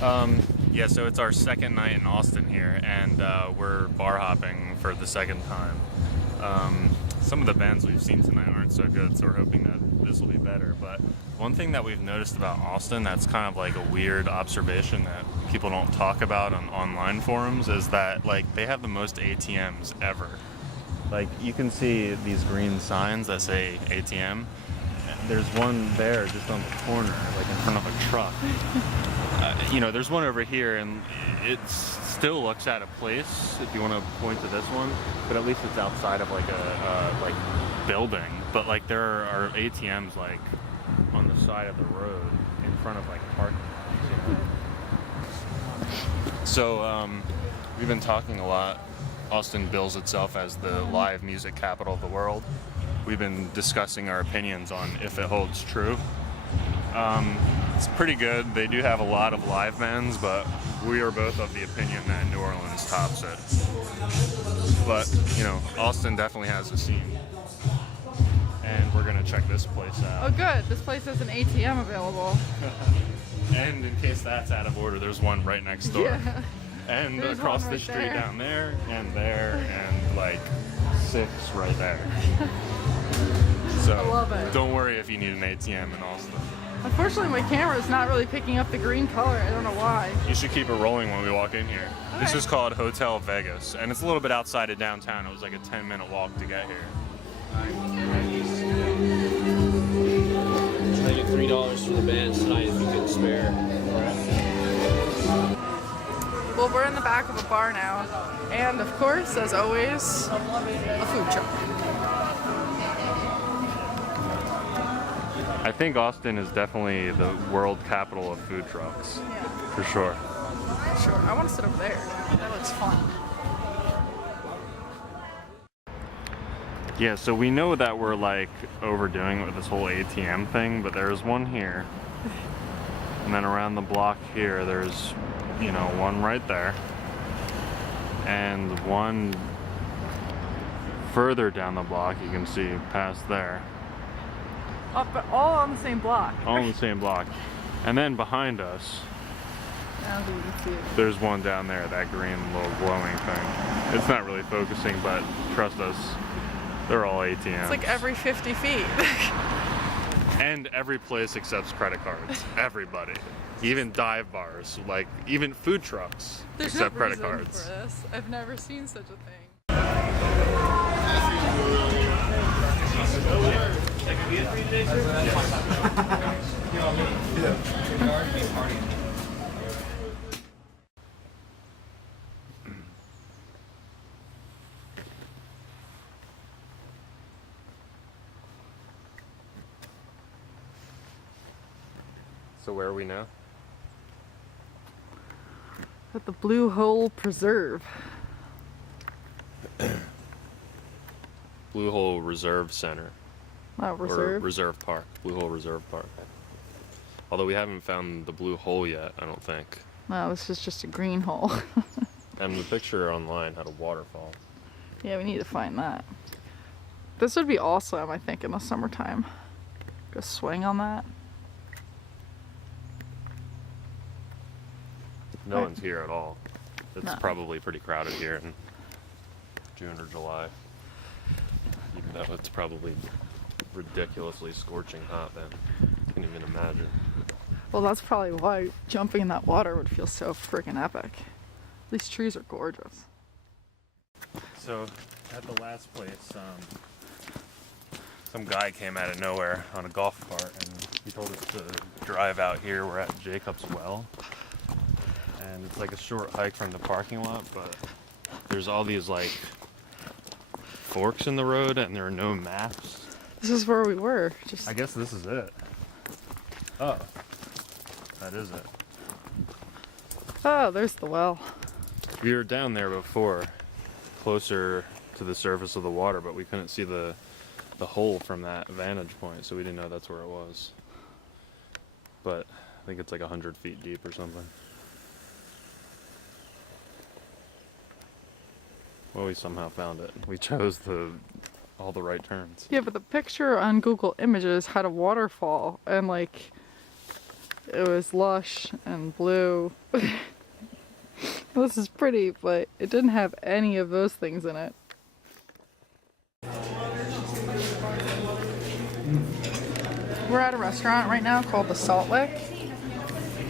Yeah, so it's our second night in Austin here, and we're bar hopping for the second time. Some of the bands we've seen tonight aren't so good, so we're hoping that this will be better. But one thing that we've noticed about Austin that's kind of like a weird observation that people don't talk about on online forums is that like they have the most ATMs ever. Like you can see these green signs that say ATM. There's one there just on the corner, like in front of a truck. You know, there's one over here, and it still looks out of place if you want to point to this one, but at least it's outside of like a like building. But like there are ATMs like on the side of the road in front of like parking lots. You know? So we've been talking a lot. Austin bills itself as the live music capital of the world. We've been discussing our opinions on if it holds true. It's pretty good. They do have a lot of live bands, but we are both of the opinion that New Orleans tops it. But, you know, Austin definitely has a scene. And we're gonna check this place out. Oh good, this place has an ATM available. And in case that's out of order, there's one right next door. Yeah. And There's across one the right street there. down there, and like 6 right there. So I love it. don't worry if you need an ATM in Austin. Unfortunately, my camera is not really picking up the green color. I don't know why. You should keep it rolling when we walk in here. Okay. This is called Hotel Vegas, and it's a little bit outside of downtown. It was like a 10-minute walk to get here. I get $3 for the bands tonight if you can spare. Well, we're in the back of a bar now, and of course, as always, a food truck. I think Austin is definitely the world capital of food trucks, Yeah, for sure. sure. I want to sit over there. That looks fun. Yeah, so we know that we're like overdoing it with this whole ATM thing, but there's one here. And then around the block here, there's, you know, one right there. And one further down the block, you can see past there. All on the same block. All in the same block. And then behind us, Now that you can see it. there's one down there, that green little glowing thing. It's not really focusing, but trust us, they're all ATMs. It's like every 50 feet. And every place accepts credit cards. Everybody. Even dive bars, like even food trucks There's accept no credit reason cards. for this. I've never seen such a thing. So where are we now? At the Blue Hole Preserve. Blue Hole Reserve Center. Oh, Or reserve. Reserve Park. Blue Hole Reserve Park. Although we haven't found the blue hole yet, I don't think. No, this is just a green hole. And the picture online had a waterfall. Yeah, we need to find that. This would be awesome, I think, in the summertime. Go swing on that. No Right. one's here at all. It's No. probably pretty crowded here in June or July. Even though it's probably ridiculously scorching hot then. Can't even imagine. Well, that's probably why jumping in that water would feel so friggin' epic. These trees are gorgeous. So at the last place, some guy came out of nowhere on a golf cart and he told us to drive out here. We're at Jacob's Well. And it's like a short hike from the parking lot, but there's all these like forks in the road and there are no maps. This is where we were. Just I guess this is it. Oh, that is it. oh, there's the well. We were down there before, closer to the surface of the water, but we couldn't see the hole from that vantage point, so we didn't know that's where it was. But I think it's like 100 feet deep or something. Well, we somehow found it. We chose all the right turns. Yeah, but the picture on Google Images had a waterfall, and like It was lush and blue. This is pretty, but it didn't have any of those things in it. We're at a restaurant right now called the Salt Lick,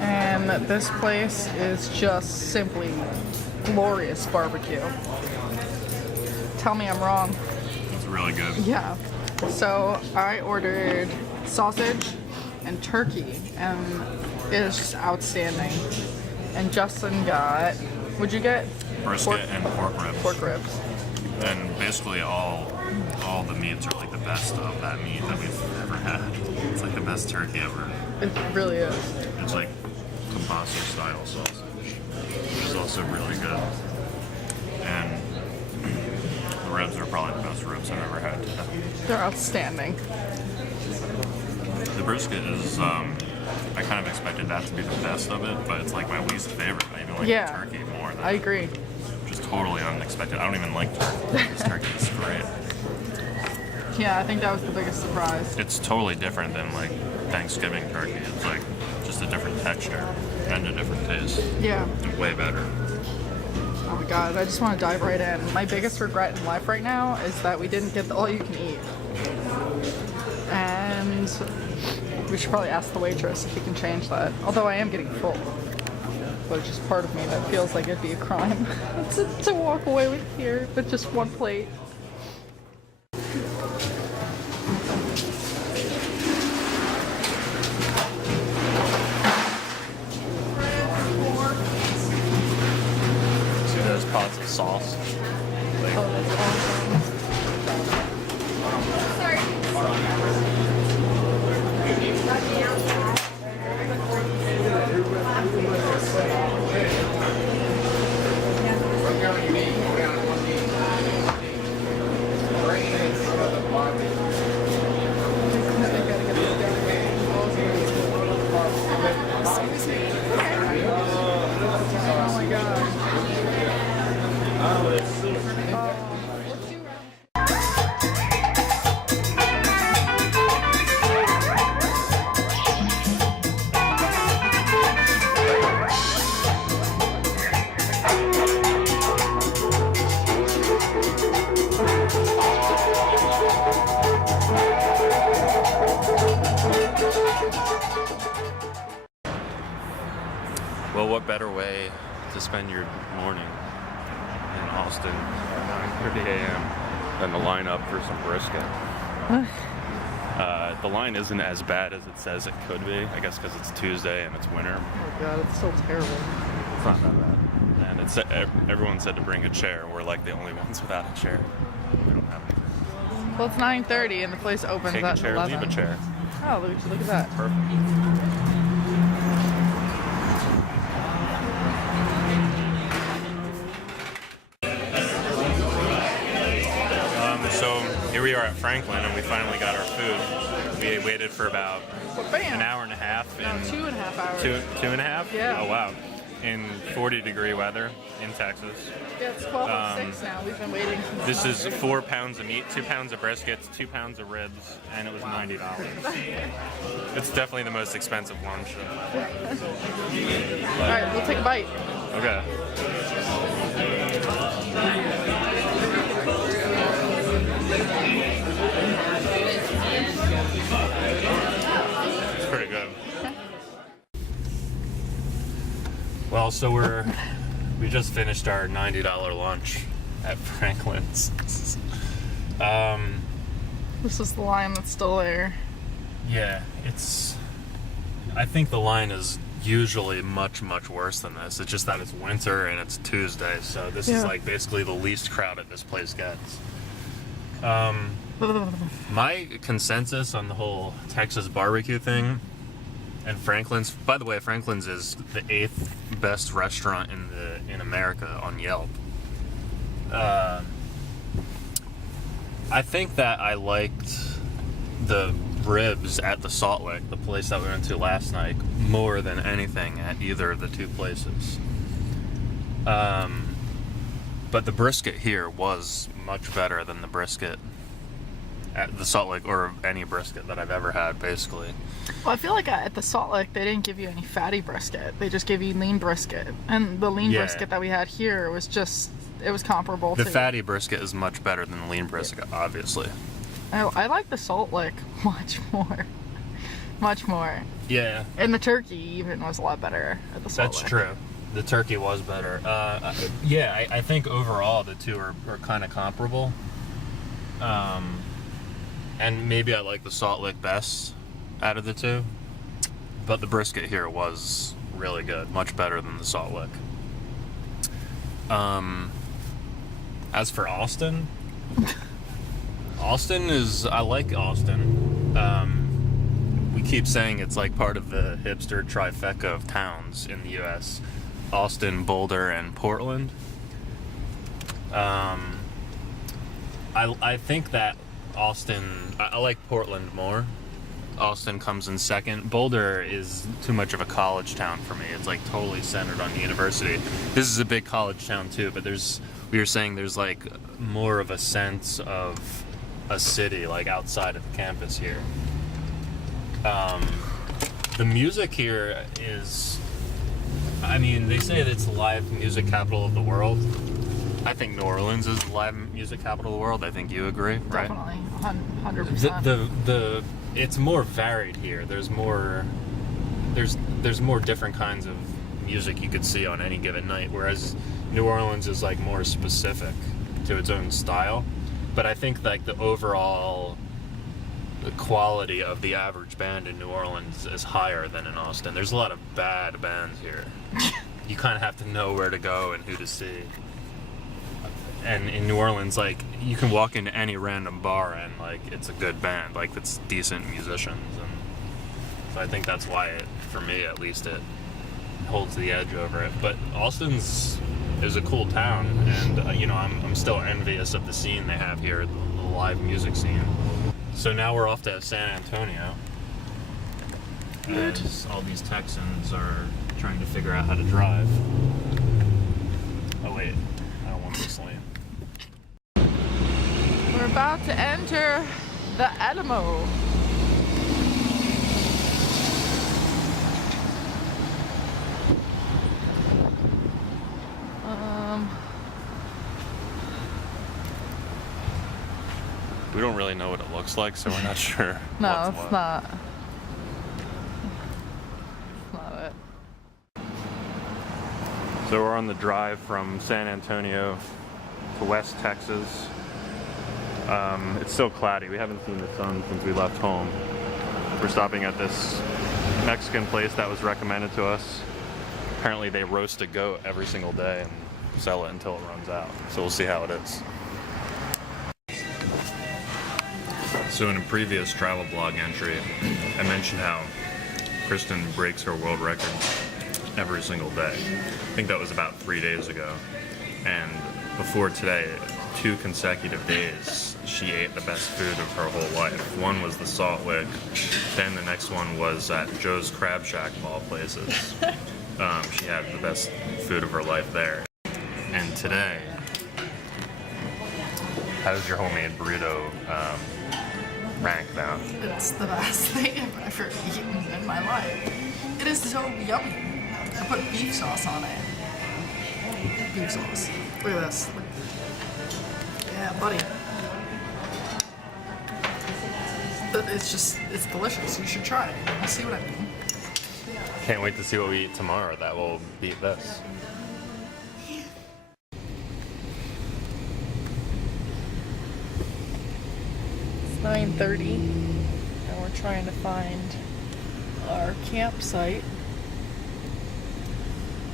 and this place is just simply glorious barbecue. Tell me I'm wrong. It's really good. Yeah. So I ordered sausage and turkey, and it is just outstanding. And Justin got, what'd you get? Brisket and pork ribs. Pork ribs. And basically all the meats are like the best of that meat that we've ever had. It's like the best turkey ever. It really is. It's like kielbasa style sausage, which is also really good. And the ribs are probably the best ribs I've ever had. They're outstanding. The brisket is, I kind of expected that to be the best of it, but it's like my least favorite. I even like the turkey more than I agree. Just totally unexpected. I don't even like turkey. This turkey is great. Yeah, I think that was the biggest surprise. It's totally different than like Thanksgiving turkey. It's like just a different texture and a different taste. Yeah. And way better. Oh my god, I just want to dive right in. My biggest regret in life right now is that we didn't get the all-you-can-eat. And we should probably ask the waitress if we can change that. Although I am getting full. But it's just part of me that feels like it'd be a crime to walk away with here with just one plate. See those pots of sauce? Like, Oh, that's awesome. Oh my god. well, what better way to spend your morning in Austin at 9:30 a.m. than to line up for some brisket? The line isn't as bad as it says it could be, I guess because it's Tuesday and it's winter. Oh god, it's so terrible. It's not that bad. And it's everyone said to bring a chair. We're like the only ones without a chair. We don't have anything. Well, it's 9:30 and the place opens Take a at chair, 11. leave a chair. Oh, look at that. Perfect. So here we are at Franklin, and we finally got our food. We waited for about Bam. an hour and a half. No, 2.5 hours. Two and a half? Yeah. Oh, wow. In 40-degree weather in Texas. Yeah, it's 12:06 now. We've been waiting since This is 4 pounds of meat, 2 pounds of briskets, 2 pounds of ribs, and it was $90. It's definitely the most expensive lunch. All right, we'll take a bite. Okay. It's pretty good. Well, so we just finished our $90 lunch at Franklin's. This is the line that's still there. Yeah, I think the line is usually much, much worse than this. It's just that it's winter and it's Tuesday, so this is like basically the least crowded this place gets. My consensus on the whole Texas barbecue thing, and Franklin's, by the way, Franklin's is the 8th best restaurant in America on Yelp. I think that I liked the ribs at the Salt Lick, the place that we went to last night, more than anything at either of the two places. But the brisket here was much better than the brisket at the Salt Lick or any brisket that I've ever had, basically. Well, I feel like at the Salt Lick, they didn't give you any fatty brisket. They just gave you lean brisket. And the lean brisket that we had here was just, it was comparable The to... fatty brisket is much better than the lean brisket, obviously. I like the Salt Lick much more. Much more. Yeah. And the turkey even was a lot better at the Salt Lick. That's true. The turkey was better. Yeah, I think overall the two are kind of comparable. And maybe I like the Salt Lick best out of the two. But the brisket here was really good. Much better than the Salt Lick. As for Austin... I like Austin. We keep saying it's like part of the hipster trifecta of towns in the U.S. Austin, Boulder, and Portland. I think that Austin... I like Portland more. Austin comes in second. Boulder is too much of a college town for me. It's like totally centered on the university. This is a big college town too, but we were saying there's like more of a sense of a city like outside of the campus here. The music here is... I mean, they say that it's the live music capital of the world. I think New Orleans is the live music capital of the world. I think you agree, right? Definitely, 100%. It's more varied here. There's more different kinds of music you could see on any given night, whereas New Orleans is like more specific to its own style. But I think like the overall quality of the average band in New Orleans is higher than in Austin. There's a lot of bad bands here. You kind of have to know where to go and who to see. And in New Orleans, like, you can walk into any random bar and like it's a good band, like it's decent musicians, and so I think that's why for me at least, it holds the edge over it. But Austin's is a cool town, and I'm still envious of the scene they have here, the live music scene. So now we're off to San Antonio, as all these Texans are trying to figure out how to drive. Oh wait, I don't want this lane. We're about to enter the Alamo. We don't really know what it looks like, so we're not sure. No, it's not. It's not it. So we're on the drive from San Antonio to West Texas. It's still cloudy. We haven't seen the sun since we left home. We're stopping at this Mexican place that was recommended to us. Apparently they roast a goat every single day and sell it until it runs out. So we'll see how it is. So in a previous travel blog entry, I mentioned how Kristen breaks her world record every single day. I think that was about 3 days ago. And before today, 2 consecutive days, she ate the best food of her whole life. One was the Salt Lick, then the next one was at Joe's Crab Shack of all places. She had the best food of her life there. And today, how's your homemade burrito rank now? It's the best thing I've ever eaten in my life. It is so yummy. I put beef sauce on it. Beef sauce. Look at this. Yeah, buddy. But it's delicious. You should try it. You see what I mean? Can't wait to see what we eat tomorrow that will beat this. It's 9:30, and we're trying to find our campsite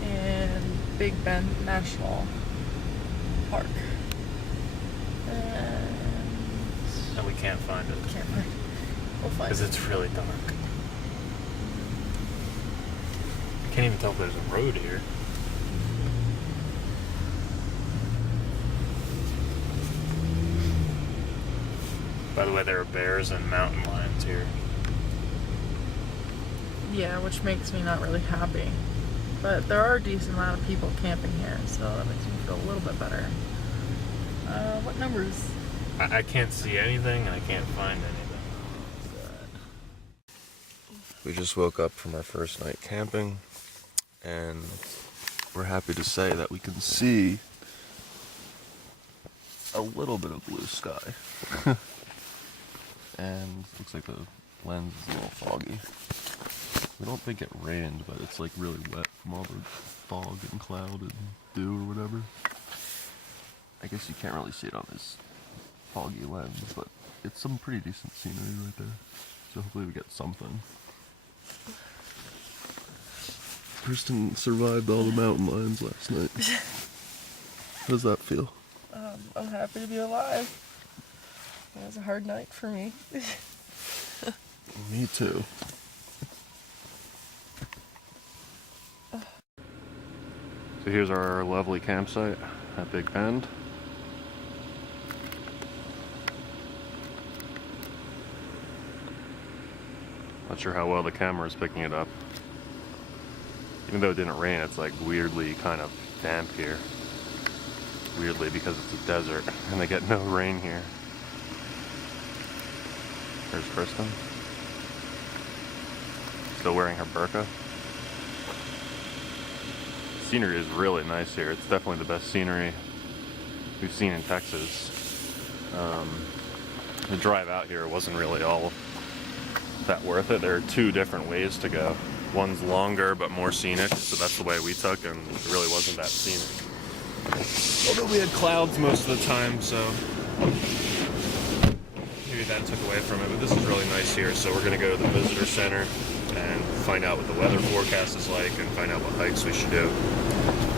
in Big Bend National Park. And we can't find it. Can't find it. We'll find Because it. it's really dark. I can't even tell if there's a road here. By the way, there are bears and mountain lions here. Yeah, which makes me not really happy. But there are a decent amount of people camping here, so that makes me feel a little bit better. What number is I can't see anything and I can't find anything. We just woke up from our first night camping, and we're happy to say that we can see a little bit of blue sky. And looks like the lens is a little foggy. We don't think it rained, but it's like really wet from all the fog and cloud and dew or whatever. I guess you can't really see it on this foggy lens, but it's some pretty decent scenery right there. So hopefully we get something. Kristen survived all the mountain lions last night. How does that feel? I'm happy to be alive. It was a hard night for me. Me too. So here's our lovely campsite at Big Bend. Not sure how well the camera is picking it up. Even though it didn't rain, it's like weirdly kind of damp here. Weirdly, because it's a desert and they get no rain here. There's Kristen. Still wearing her burqa. Scenery is really nice here. It's definitely the best scenery we've seen in Texas. The drive out here wasn't really all that worth it. There are two different ways to go. One's longer but more scenic, so that's the way we took, and it really wasn't that scenic. Although we had clouds most of the time, so maybe that took away from it, but this is really nice here, so we're going to go to the visitor center and find out what the weather forecast is like and find out what hikes we should do.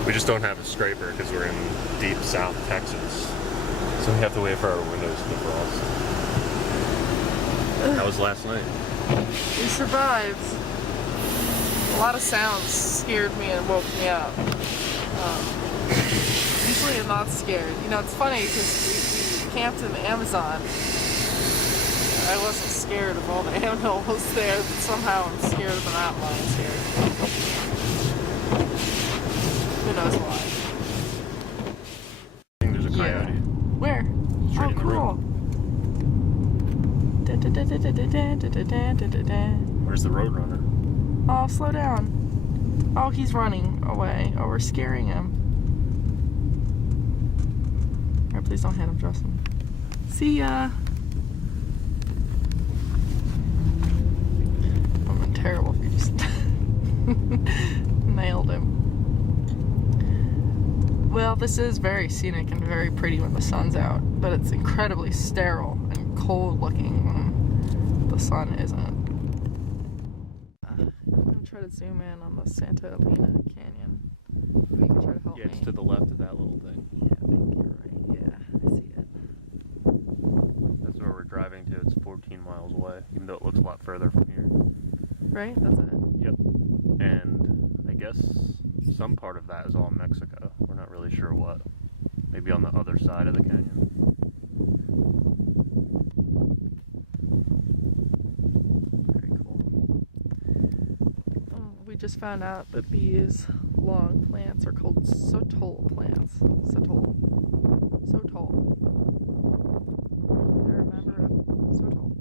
We just don't have a scraper because we're in deep South Texas, so we have to wait for our windows to defrost. How was last night? We survived. A lot of sounds scared me and woke me up. Usually I'm not scared. You know, it's funny because we camped in the Amazon. I wasn't scared of all the animals there, but somehow I'm scared of the mountain lions here. Who knows why? I think there's a coyote. Where? Straight in the cool. Where's the Roadrunner? Oh, slow down. Oh, he's running away. Oh, we're scaring him. Alright, please don't hit him, Justin. See ya. I'm in terrible if you just nailed him. Well, this is very scenic and very pretty when the sun's out, but it's incredibly sterile and cold looking when the sun isn't. I'm gonna try to zoom in on the Santa Elena Canyon. Maybe you can try to help me. Yeah, it's to the left of that little thing. Yeah, I think you're right. Yeah, I see it. That's where we're driving to. It's 14 miles away, even though it looks a lot further from here. Right? That's it. Yep. And I guess some part of that is all Mexico. We're not really sure what. Maybe on the other side of the canyon. Very cool. Oh, we just found out that these long plants are called sotol plants. Sotol. Sotol. They're a member of sotol.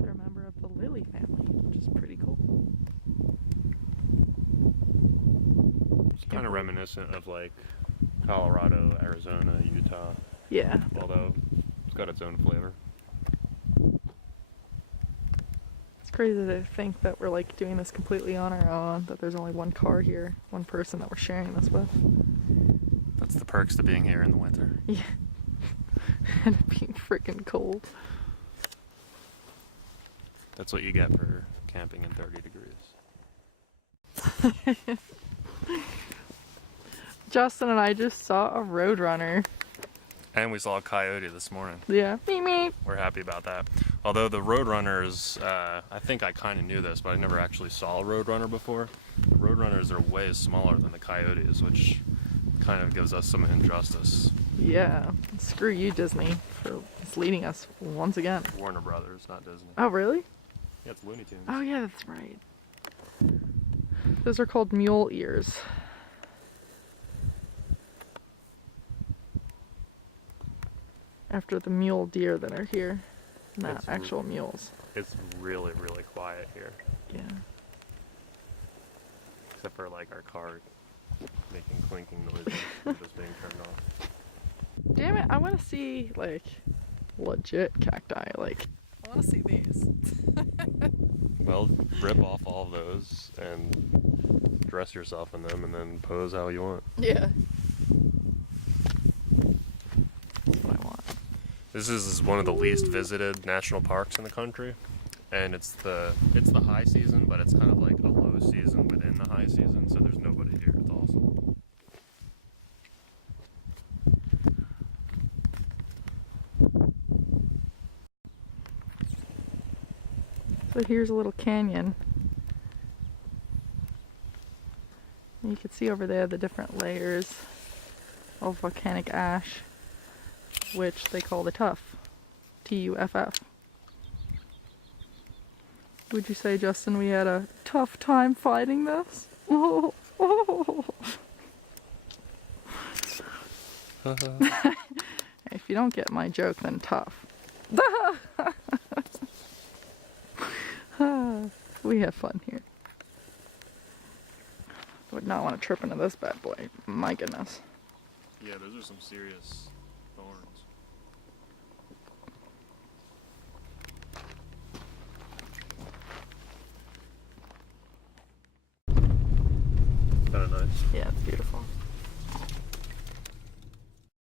They're a member of the lily family, which is pretty cool. It's kind of reminiscent of like Colorado, Arizona, Utah. Yeah. Although it's got its own flavor. It's crazy to think that we're like doing this completely on our own, that there's only one car here, one person that we're sharing this with. That's the perks to being here in the winter. Yeah. And it being freaking cold. That's what you get for camping in 30 degrees. Justin and I just saw a roadrunner. And we saw a coyote this morning. Yeah. Meep meep. We're happy about that. Although the Roadrunners, I think I kind of knew this, but I never actually saw a Roadrunner before. The Roadrunners are way smaller than the coyotes, which kind of gives us some injustice. Yeah. Screw you, Disney, for misleading us once again. Warner Brothers, not Disney. Oh, really? Yeah, it's Looney Tunes. Oh, yeah, that's right. Those are called mule ears. after the mule deer that are here. Not It's actual mules. It's really, really quiet here. Yeah. Except for like our car making clinking noises and just being turned off. Damn it, I want to see, like, legit cacti. Like, I want to see these. Well, rip off all of those and dress yourself in them and then pose how you want. Yeah. That's what I want. This is one of the least visited national parks in the country. And it's the high season, but it's kind of like a low season within the high season, so there's nobody here. It's awesome. So here's a little canyon. And you can see over there the different layers of volcanic ash, which they call the tuff. Tuff. Would you say, Justin, we had a tough time fighting this? Oh, oh. If you don't get my joke, then tough. We have fun here. I would not want to trip into this bad boy. My goodness. Yeah, those are some serious thorns. Kind of nice. Yeah, it's beautiful.